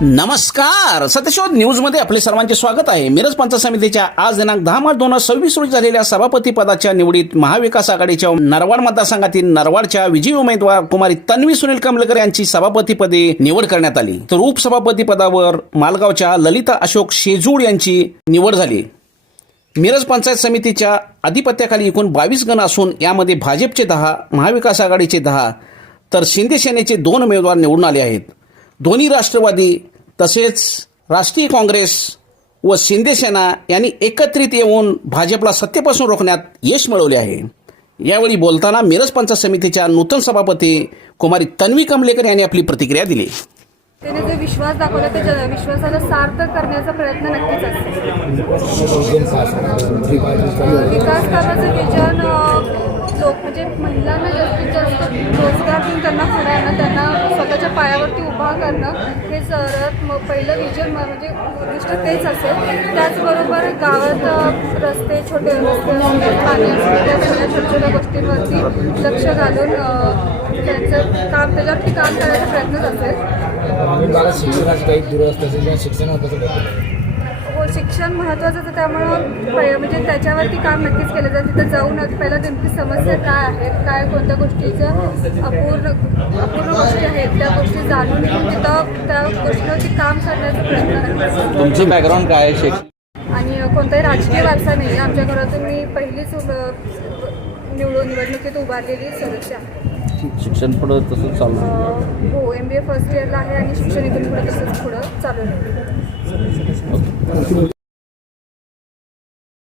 नमस्कार, सत्यशोध न्यूज मध्ये आपले सर्वांचे स्वागत आहे। मिरज पंचायत समितीच्या आज दिनांक 10 मार्च 2026 रोजी झालेल्या सभापती पदाच्या निवडीत महाविकास आघाडीच्या नरवाड मतदारसंघातील नरवाडच्या विजयी उमेदवार कुमारी तन्वी सुनील कमलेकर यांची सभापतीपदी निवड करण्यात आली, तर उपसभापती पदावर मालगावच्या ललिता अशोक शेजूळ यांची निवड झाली। मिरज पंचायत समितीच्या अधिपत्याखाली एकूण 22 गण असून यामध्ये भाजपचे 10, महाविकास आघाडीचे 10 तर शिंदे सेनेचे 2 उमेदवार निवडून आले आहेत। दोन्ही राष्ट्रवादी तसेच राष्ट्रीय काँग्रेस व शिंदे सेना यांनी एकत्रित येऊन भाजपला सत्तेपासून रोखण्यात यश मिळवले आहे। यावेळी बोलताना मिरज पंचायत समितीच्या नूतन सभापती कुमारी तन्वी कमलेकर यांनी आपली प्रतिक्रिया दिली। त्याने जे विश्वास दाखवला ते विश्वासाला सार्थ करण्याचा प्रयत्न नक्कीच असतो। विकास कामाचं विजन लोक म्हणजे महिलांना जास्तीत जास्त रोजगार देऊन त्यांना पुढे आणणं, त्यांना स्वतःच्या पायावरती उभा करणं हे सर्वात पहिलं विजन म्हणजे उद्दिष्ट तेच असेल। त्याचबरोबर गावात रस्ते, छोटे रस्ते, पाणी त्या सगळ्या छोट्या छोट्या गोष्टींवरती लक्ष घालून त्यांचं काम त्याच्यावरती काम करायचा प्रयत्नच असेल। शिक्षणाची काही दुरवस्था शिक्षण हो, शिक्षण महत्त्वाचं आहे, त्यामुळं म्हणजे त्याच्यावरती काम नक्कीच केलं जातं। तिथं जाऊन पहिला नेमकी समस्या काय आहेत, काय कोणत्या गोष्टीचं अपूर्ण गोष्टी आहेत त्या गोष्टी जाणून घेऊन तिथं त्या गोष्टीवरती काम करण्याचा प्रयत्न करतो। तुमचं बॅकग्राऊंड काय आहे? आणि कोणताही राजकीय वारसा नाही आहे आमच्या घरातून। मी पहिलीच निवडणुकीत उभारलेली सदस्य आहे। शिक्षण पुढे तसंच चालू आहे? हो, MBA फर्स्ट इयरला आहे आणि शिक्षण इथून पुढे तसंच पुढं चालू आहे।